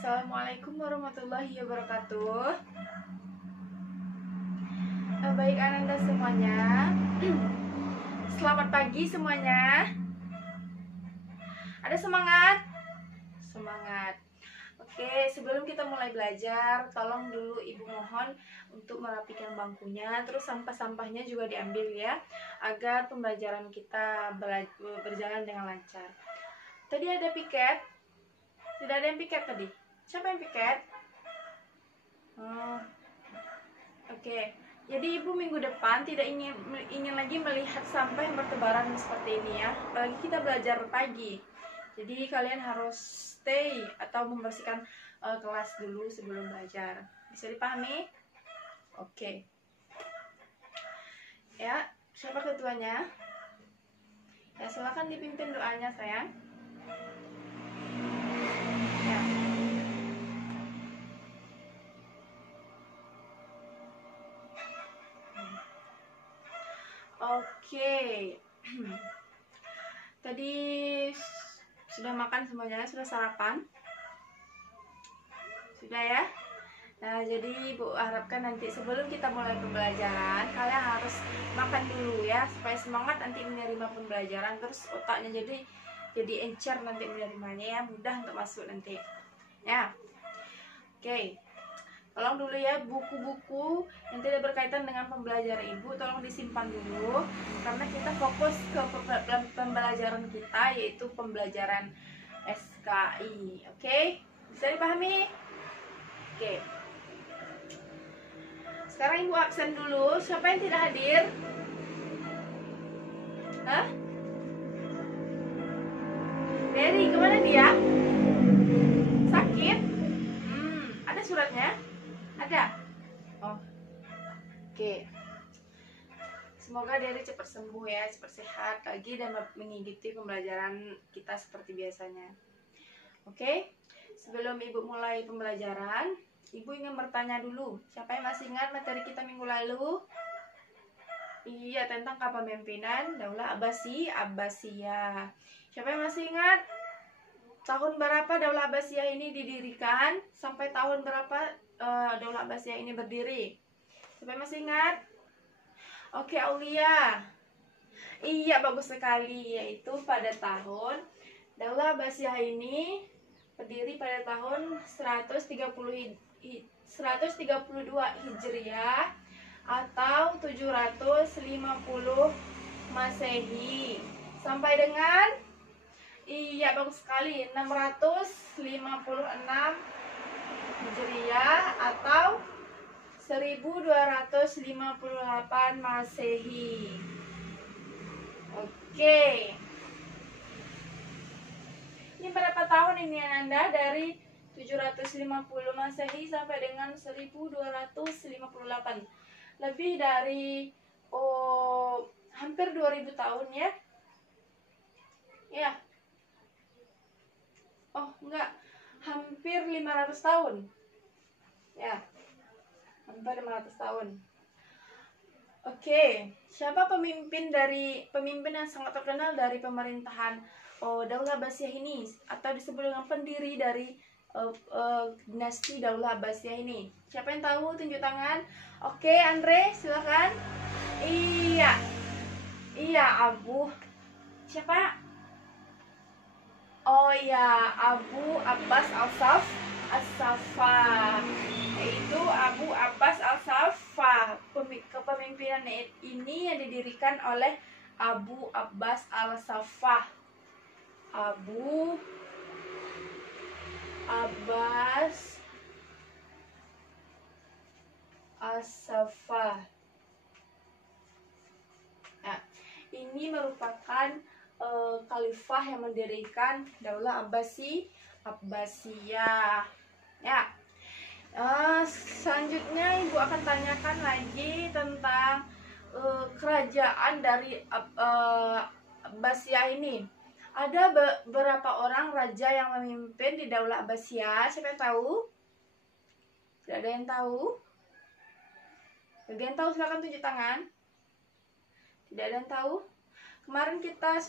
Assalamualaikum warahmatullahi wabarakatuh. Baik Ananda semuanya. Selamat pagi semuanya. Ada semangat? Semangat. Oke, sebelum kita mulai belajar, tolong dulu Ibu mohon untuk merapikan bangkunya, terus sampah-sampahnya juga diambil ya, agar pembelajaran kita berjalan dengan lancar. Tadi ada piket? Tidak ada yang piket tadi? Siapa yang piket? Oke. Jadi Ibu minggu depan tidak ingin lagi melihat sampah yang bertebaran seperti ini ya. Apalagi kita belajar pagi. Jadi kalian harus stay atau membersihkan kelas dulu sebelum belajar. Bisa dipahami? Oke. Ya, siapa ketuanya? Ya, silakan dipimpin doanya sayang. Ya. Oke. Tadi sudah makan semuanya, sudah sarapan? Sudah ya? Nah, jadi Ibu harapkan nanti sebelum kita mulai pembelajaran, kalian harus makan dulu ya, supaya semangat nanti menerima pembelajaran, terus otaknya jadi encer nanti menerimanya ya, mudah untuk masuk nanti. Ya. Oke. Tolong dulu ya, buku-buku yang tidak berkaitan dengan pembelajaran Ibu tolong disimpan dulu, karena kita fokus ke pembelajaran kita, yaitu pembelajaran SKI. Oke? Bisa dipahami? Oke. Sekarang Ibu absen dulu. Siapa yang tidak hadir? Hah? Derry, kemana dia? Sakit? Ada suratnya? Ada? Oh, oke. Semoga Derry cepat sembuh ya, cepat sehat lagi dan mengikuti pembelajaran kita seperti biasanya. Oke? Sebelum Ibu mulai pembelajaran, Ibu ingin bertanya dulu. Siapa yang masih ingat materi kita minggu lalu? Iya, tentang kepemimpinan Daulah Abbasiyah. Siapa yang masih ingat? Tahun berapa Daulah Abbasiyah ini didirikan? Sampai tahun berapa Daulah Abbasiyah ini berdiri? Siapa yang masih ingat? Oke, Aulia. Iya, bagus sekali. Yaitu pada tahun Daulah Abbasiyah ini berdiri pada tahun 132 Hijriah atau 750 Masehi sampai dengan bagus sekali 656 Hijriah atau 1258 Masehi. Oke. Ini berapa tahun ini Ananda? Dari 750 Masehi sampai dengan 1258. Lebih dari hampir 2000 tahun ya. Ya. Oh, enggak. Hampir 500 tahun. Ya. Hampir 500 tahun. Oke. Siapa pemimpin yang sangat terkenal dari pemerintahan Daulah Abbasiyah ini, atau disebut dengan pendiri dari dinasti Daulah Abbasiyah ini? Siapa yang tahu? Tunjuk tangan. Oke, Andre, silakan. Iya, Abu. Siapa? Oh iya, Abu Abbas As-Saffah. Yaitu Abu Abbas Al-Saffah. Kepemimpinan ini yang didirikan oleh Abu Abbas Al-Saffah. Abu Abbas As-Saffah. Nah, ini merupakan khalifah yang mendirikan Daulah Abbasiyah. Ya. Selanjutnya Ibu akan tanyakan lagi tentang kerajaan dari Abbasiyah ini. Ada beberapa orang raja yang memimpin di Daulah Abbasiyah. Siapa yang tahu? Tidak ada yang tahu? Tidak ada yang tahu, silakan tunjuk tangan. Tidak ada yang tahu? Kemarin kita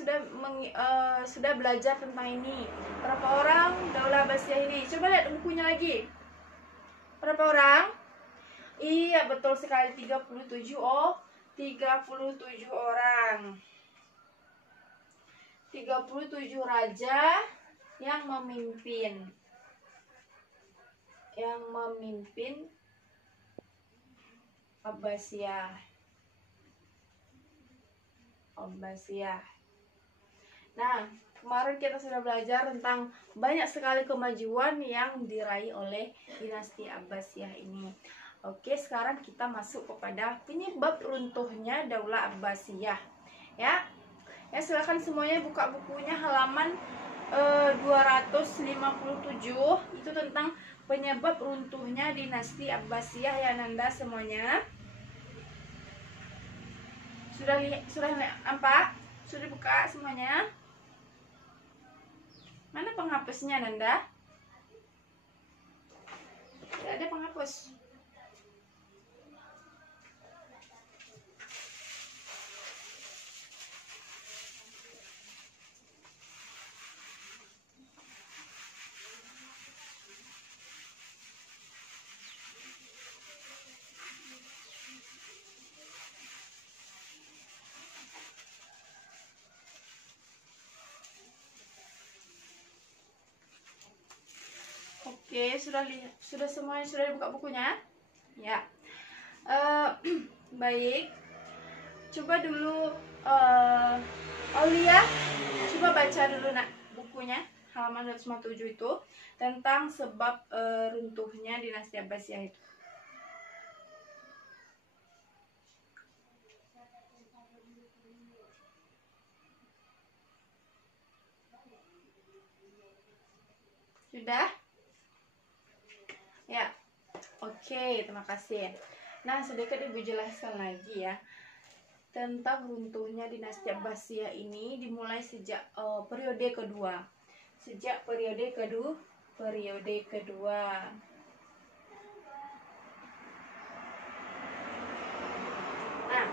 sudah belajar tentang ini. Berapa orang Daulah Abbasiyah ini? Coba lihat bukunya lagi. Berapa orang? Iya, betul sekali, 37. Oh, 37 orang. 37 raja yang memimpin. Abbasiyah. Nah, kemarin kita sudah belajar tentang banyak sekali kemajuan yang diraih oleh dinasti Abbasiyah ini. Oke, sekarang kita masuk kepada penyebab runtuhnya Daulah Abbasiyah. Ya, silakan semuanya buka bukunya halaman 257. Itu tentang penyebab runtuhnya dinasti Abbasiyah ya Nanda semuanya. Sudah nampak? Sudah buka semuanya? Mana penghapusnya Nanda? Tidak ada penghapus. Oke, sudah semuanya sudah dibuka bukunya? Ya. Baik. Coba dulu Aulia, coba baca dulu nak bukunya halaman 257 itu tentang sebab runtuhnya dinasti Abbasiyah itu. Sudah? Ya, oke, terima kasih. Nah, sedikit Ibu jelaskan lagi ya tentang runtuhnya dinasti Abbasiyah ini dimulai sejak periode kedua. Sejak periode kedua. Nah,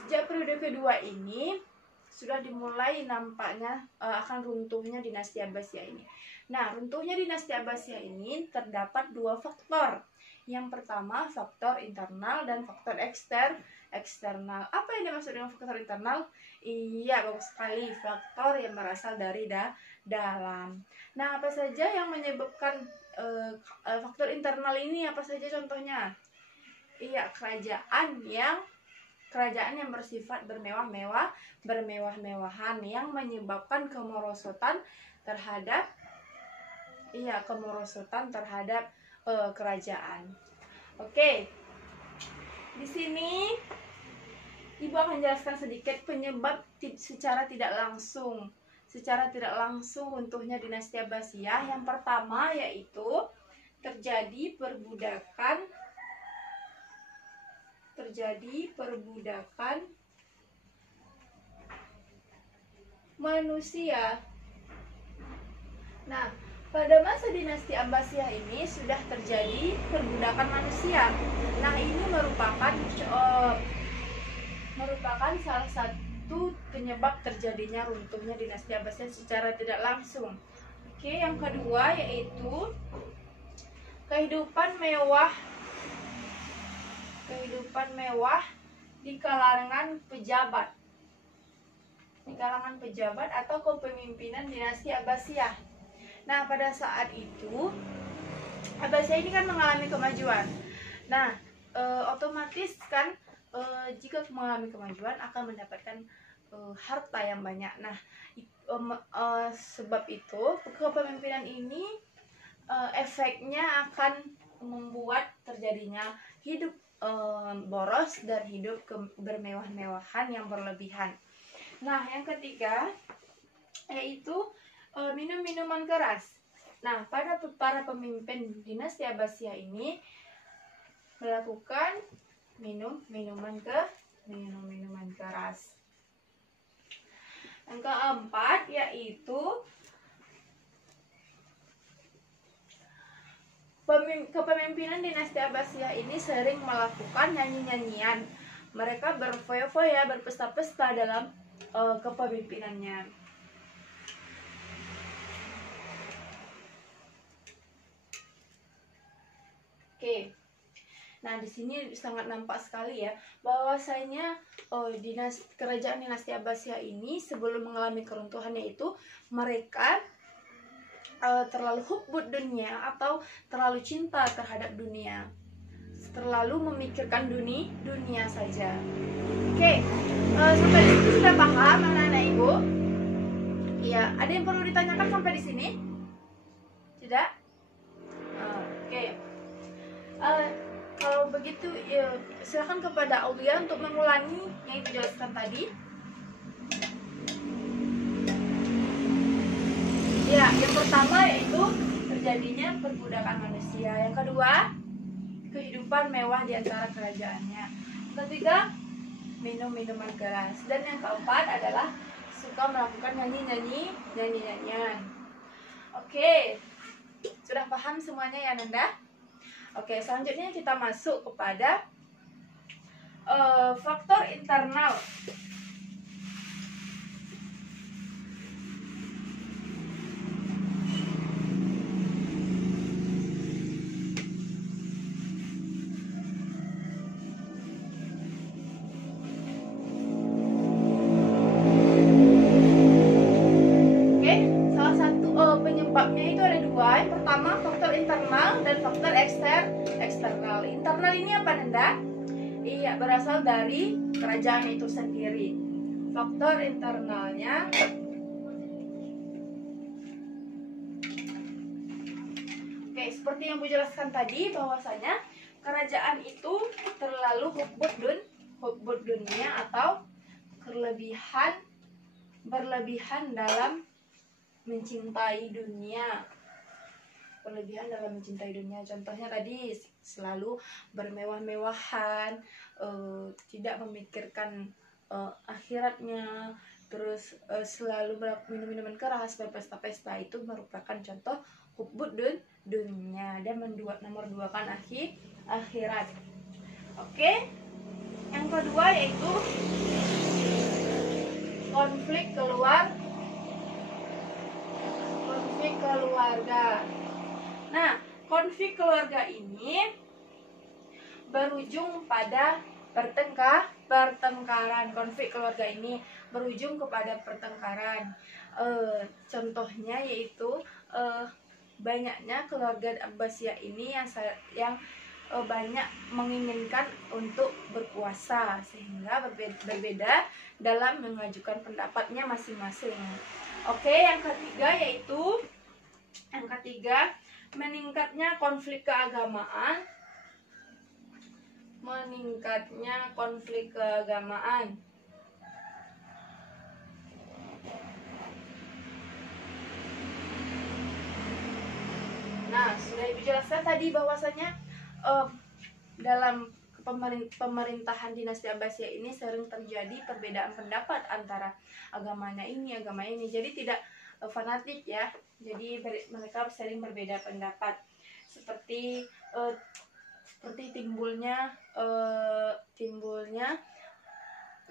sejak periode kedua ini sudah dimulai nampaknya akan runtuhnya dinasti Abbasiyah ini. Nah, runtuhnya dinasti Abbasiyah ini terdapat dua faktor. Yang pertama, faktor internal dan faktor eksternal. Apa yang dimaksud dengan faktor internal? Iya, bagus sekali. Faktor yang berasal dari dalam. Nah, apa saja yang menyebabkan faktor internal ini? Apa saja contohnya? Iya, kerajaan yang bersifat bermewah-mewahan yang menyebabkan kemerosotan terhadap kerajaan. Oke. Di sini Ibu akan jelaskan sedikit penyebab secara tidak langsung runtuhnya dinasti Abbasiyah. Yang pertama yaitu terjadi perbudakan manusia. Nah, pada masa dinasti Abbasiyah ini sudah terjadi perbudakan manusia. Nah, ini merupakan salah satu penyebab terjadinya runtuhnya dinasti Abbasiyah secara tidak langsung. Oke, yang kedua yaitu kehidupan mewah di kalangan pejabat atau kepemimpinan dinasti Abbasiyah. Nah, pada saat itu Abbasiyah ini kan mengalami kemajuan. Nah, otomatis kan jika mengalami kemajuan akan mendapatkan harta yang banyak. Nah, sebab itu kepemimpinan ini efeknya akan membuat terjadinya hidup boros dan hidup bermewah-mewahan yang berlebihan. Nah, yang ketiga yaitu minum minuman keras. Nah, para pemimpin dinasti Abbasiyah ini melakukan minuman keras. Yang keempat yaitu kepemimpinan dinasti Abbasiyah ini sering melakukan nyanyi-nyanyian. Mereka berfoya-foya, berpesta-pesta dalam kepemimpinannya. Oke. Nah, di sini sangat nampak sekali ya bahwasanya kerajaan dinasti Abbasiyah ini sebelum mengalami keruntuhannya itu mereka terlalu hubbud dunia atau terlalu cinta terhadap dunia, terlalu memikirkan dunia saja. Oke, sampai di sini sudah paham anak-anak ibu? Iya, ada yang perlu ditanyakan sampai di sini? Tidak? Oke. Kalau begitu ya, silakan kepada Aulia untuk mengulangi yang dijelaskan tadi. Ya, yang pertama yaitu terjadinya perbudakan manusia. Yang kedua, kehidupan mewah di antara kerajaannya. Yang ketiga, minum minuman keras. Dan yang keempat adalah suka melakukan nyanyian. Oke, sudah paham semuanya ya Nanda? Oke, selanjutnya kita masuk kepada faktor internal. Penyebabnya itu ada dua. Yang pertama faktor internal dan faktor eksternal. Internal ini apa Nanda? Iya, berasal dari kerajaan itu sendiri. Faktor internalnya oke, seperti yang Bu jelaskan tadi bahwasanya kerajaan itu terlalu hubbud dunia atau berlebihan dalam mencintai dunia. Contohnya tadi selalu bermewah-mewahan, tidak memikirkan akhiratnya, terus selalu minum minuman keras, berpesta-pesta. Itu merupakan contoh hubbud dunia dan nomor dua kan akhirat. Oke, yang kedua yaitu konflik keluarga. Nah, konflik keluarga ini berujung pada pertengkaran. Konflik keluarga ini berujung kepada pertengkaran. Contohnya yaitu banyaknya keluarga Abbasiyah ini yang banyak menginginkan untuk berkuasa sehingga berbeda dalam mengajukan pendapatnya masing-masing. Oke, yang ketiga meningkatnya konflik keagamaan. Nah, sudah dijelaskan tadi bahwasanya dalam pemerintahan dinasti Abbasiyah ini sering terjadi perbedaan pendapat antara agama ini. Jadi tidak fanatik ya. Jadi mereka sering berbeda pendapat. Seperti timbulnya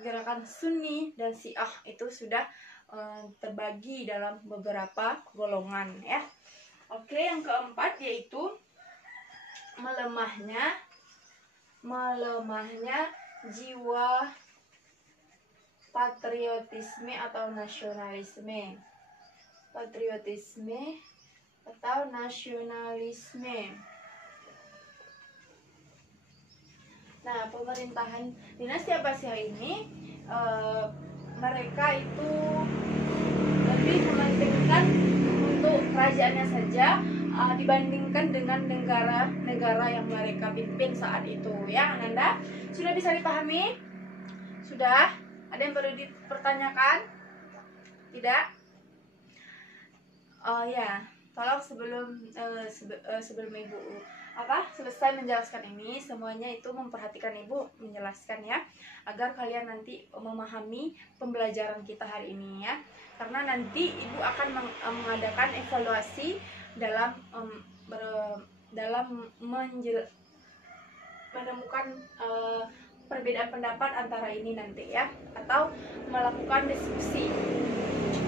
gerakan Sunni dan Syiah itu sudah terbagi dalam beberapa golongan ya. Oke, yang keempat yaitu melemahnya jiwa patriotisme atau nasionalisme. Nah, pemerintahan dinasti Abbasiyah ini mereka itu lebih mementingkan untuk kerajaannya saja dibandingkan dengan negara yang mereka pimpin saat itu ya Ananda. Sudah bisa dipahami? Sudah? Ada yang perlu dipertanyakan? Tidak? Oh ya, tolong sebelum Ibu selesai menjelaskan ini, semuanya itu memperhatikan Ibu menjelaskan ya, agar kalian nanti memahami pembelajaran kita hari ini ya. Karena nanti Ibu akan mengadakan evaluasi dalam menemukan perbedaan pendapat antara ini nanti ya, atau melakukan diskusi.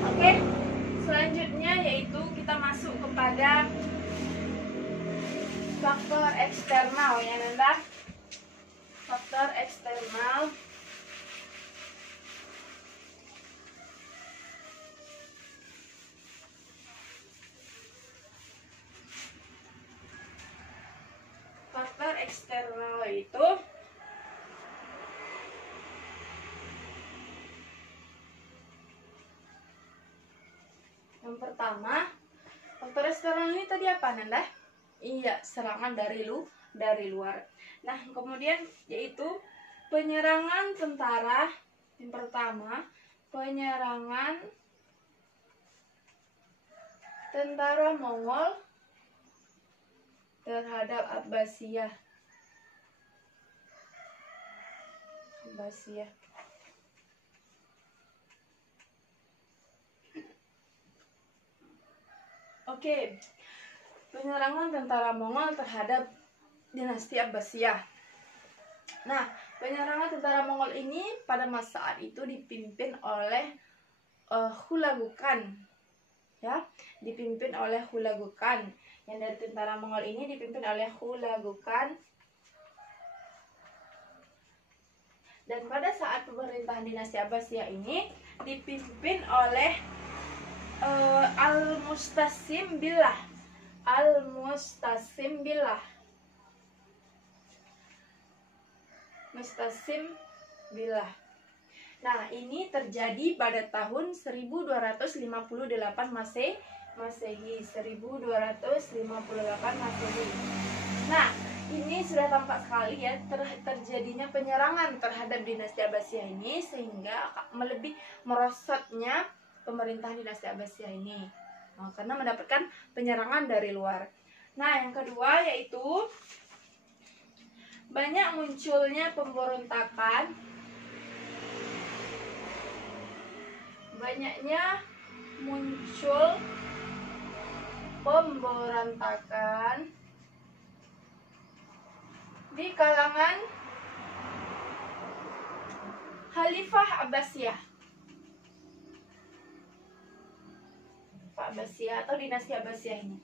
Oke, selanjutnya yaitu kita masuk kepada faktor eksternal ya Nanda. Faktor eksternal. Faktor eksternal itu yang pertama, faktor eksternal ini tadi apa Nanda? Iya, serangan dari luar. Nah, kemudian yaitu penyerangan tentara. Yang pertama, penyerangan tentara Mongol terhadap Abbasiyah. Oke, penyerangan tentara Mongol terhadap dinasti Abbasiyah. Nah, penyerangan tentara Mongol ini pada masa saat itu dipimpin oleh Hulagu Khan, ya, dipimpin oleh Hulagu Khan. Yang dari tentara Mongol ini dipimpin oleh Hulagu Khan. Dan pada saat pemerintahan dinasti Abbasiyah ini dipimpin oleh Al-Mustasim Billah. Nah, ini terjadi pada tahun 1258 Masehi. 1258 Masehi. Nah, ini sudah tampak sekali ya terjadinya penyerangan terhadap dinasti Abbasiyah ini, sehingga lebih merosotnya pemerintahan dinasti Abbasiyah ini karena mendapatkan penyerangan dari luar. Nah, yang kedua yaitu banyak munculnya pemberontakan. Banyaknya muncul pemberontakan di kalangan Khalifah Abbasiyah. Atau dinasti Abbasiyah ini.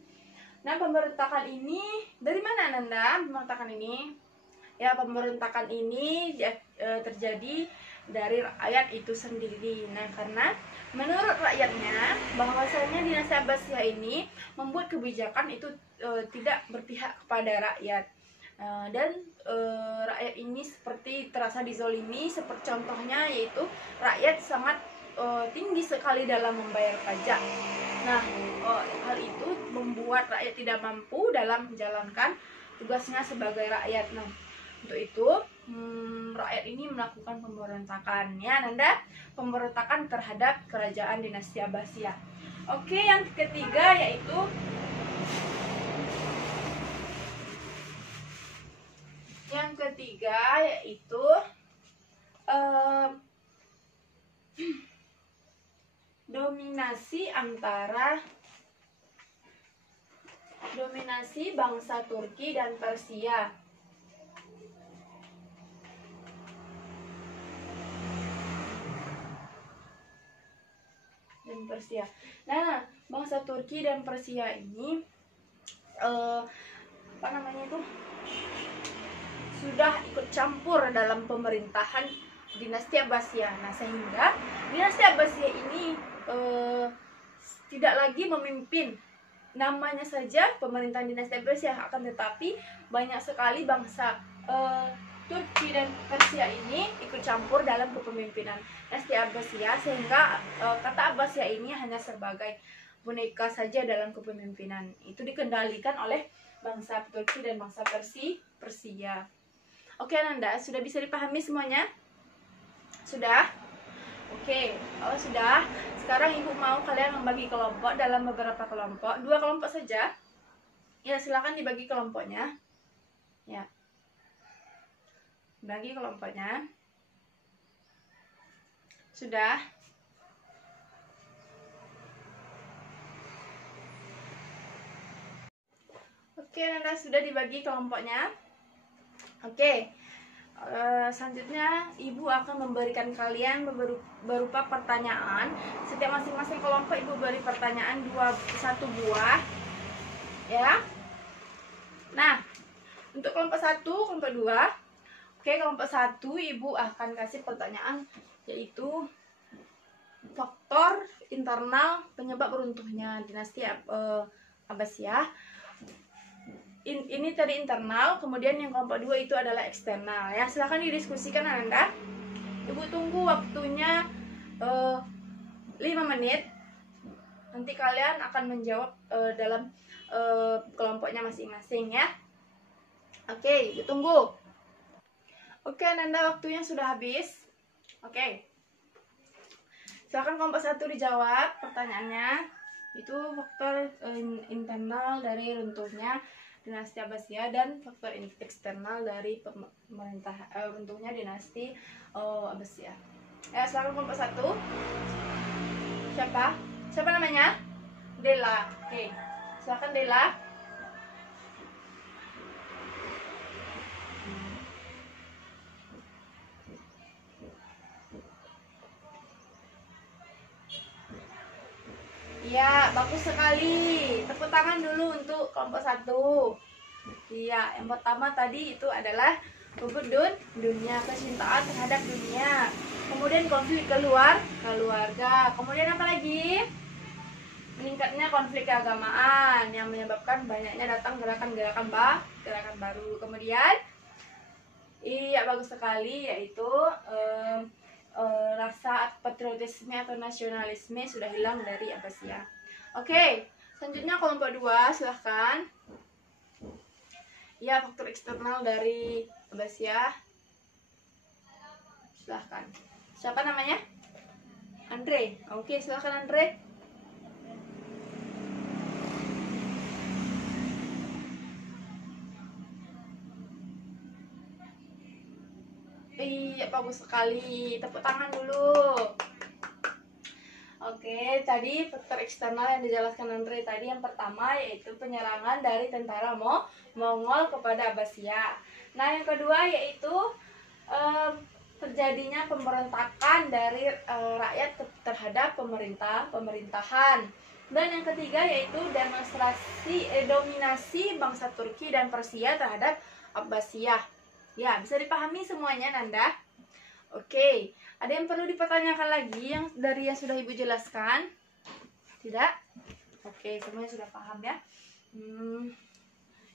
Nah, pemberontakan ini dari mana Nanda? Pemberontakan ini? Ya, pemberontakan ini terjadi dari rakyat itu sendiri. Nah, karena menurut rakyatnya bahwasanya dinasti Abbasiyah ini membuat kebijakan itu tidak berpihak kepada rakyat. Dan rakyat ini seperti terasa dizolimi, seperti contohnya yaitu rakyat sangat tinggi sekali dalam membayar pajak. Nah, hal itu membuat rakyat tidak mampu dalam menjalankan tugasnya sebagai rakyat. Nah, untuk itu rakyat ini melakukan pemberontakan ya Nanda, pemberontakan terhadap kerajaan dinasti Abbasiyah. Oke, yang ketiga yaitu dominasi bangsa Turki dan Persia. Nah, bangsa Turki dan Persia ini sudah ikut campur dalam pemerintahan dinasti Abbasiyah. Nah, sehingga dinasti Abbasiyah ini tidak lagi memimpin, namanya saja pemerintahan dinasti Abbasiyah, akan tetapi banyak sekali bangsa Turki dan Persia ini ikut campur dalam kepemimpinan dinasti Abbasiyah, sehingga kata Abbasiyah ini hanya sebagai boneka saja dalam kepemimpinan. Itu dikendalikan oleh bangsa Turki dan bangsa Persia. Oke Nanda, sudah bisa dipahami semuanya? Sudah? Oke, kalau sudah, sekarang Ibu mau kalian membagi kelompok dalam beberapa kelompok, 2 kelompok saja. Ya, silakan dibagi kelompoknya. Ya. Bagi kelompoknya. Sudah? Oke, Nanda sudah dibagi kelompoknya. Oke. selanjutnya Ibu akan memberikan kalian berupa pertanyaan. Setiap masing-masing kelompok Ibu beri pertanyaan satu buah, ya. Nah, untuk kelompok 1, kelompok 2, oke, kelompok 1 Ibu akan kasih pertanyaan, yaitu faktor internal penyebab runtuhnya dinasti Abbasiyah. Ini tadi internal, kemudian yang kelompok 2 itu adalah eksternal, ya. Silahkan didiskusikan Anda. Ibu tunggu waktunya 5 menit. Nanti kalian akan menjawab dalam kelompoknya masing-masing, ya. Oke, Ibu tunggu. Oke, Nanda, waktunya sudah habis. Oke, silahkan kelompok 1 dijawab pertanyaannya. Itu faktor internal dari runtuhnya dinasti Abbasiyah dan faktor eksternal dari runtuhnya dinasti Abbasiyah. Ya, silakan kelompok 1. Siapa namanya? Dela. Oke, silakan Dela. Iya, bagus sekali. Tepuk tangan dulu untuk kelompok 1. Iya, yang pertama tadi itu adalah bubut dunia, kecintaan terhadap dunia. Kemudian konflik keluarga. Kemudian apa lagi? Meningkatnya konflik keagamaan yang menyebabkan banyaknya datang gerakan baru. Kemudian, iya, bagus sekali, yaitu rasa patriotisme atau nasionalisme sudah hilang dari Abbasiyah. Oke, selanjutnya kelompok 2, silahkan. Ya, faktor eksternal dari Abbasiyah. Silahkan. Siapa namanya? Andre. Oke, silahkan Andre. Iya, bagus sekali. Tepuk tangan dulu. Oke, tadi faktor eksternal yang dijelaskan Andre tadi yang pertama yaitu penyerangan dari tentara Mongol kepada Abbasiyah. Nah, yang kedua yaitu terjadinya pemberontakan dari rakyat terhadap pemerintahan. Dan yang ketiga yaitu dominasi bangsa Turki dan Persia terhadap Abbasiyah. Ya, bisa dipahami semuanya, Nanda? Oke, ada yang perlu dipertanyakan lagi yang sudah Ibu jelaskan? Tidak? Oke, semuanya sudah paham, ya.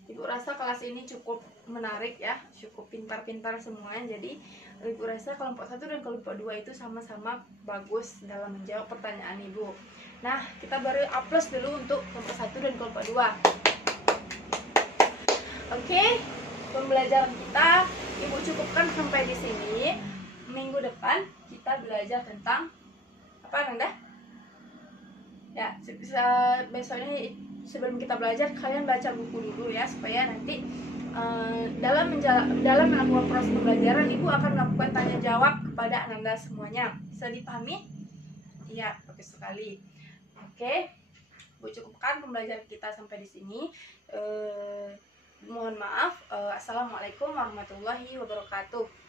Ibu rasa kelas ini cukup menarik, ya, cukup pintar-pintar semuanya. Jadi Ibu rasa kelompok 1 dan kelompok 2 itu sama-sama bagus dalam menjawab pertanyaan Ibu. Nah, kita baru aplaus dulu untuk kelompok 1 dan kelompok 2. Oke, pembelajaran kita Ibu cukupkan sampai di sini. Minggu depan kita belajar tentang apa, Nanda? Ya, besoknya sebelum kita belajar kalian baca buku dulu, ya, supaya nanti dalam melakukan proses pembelajaran Ibu akan melakukan tanya jawab kepada Nanda semuanya. Bisa dipahami? Iya, bagus sekali. Oke, Ibu cukupkan pembelajaran kita sampai di sini. Mohon maaf. Assalamualaikum warahmatullahi wabarakatuh.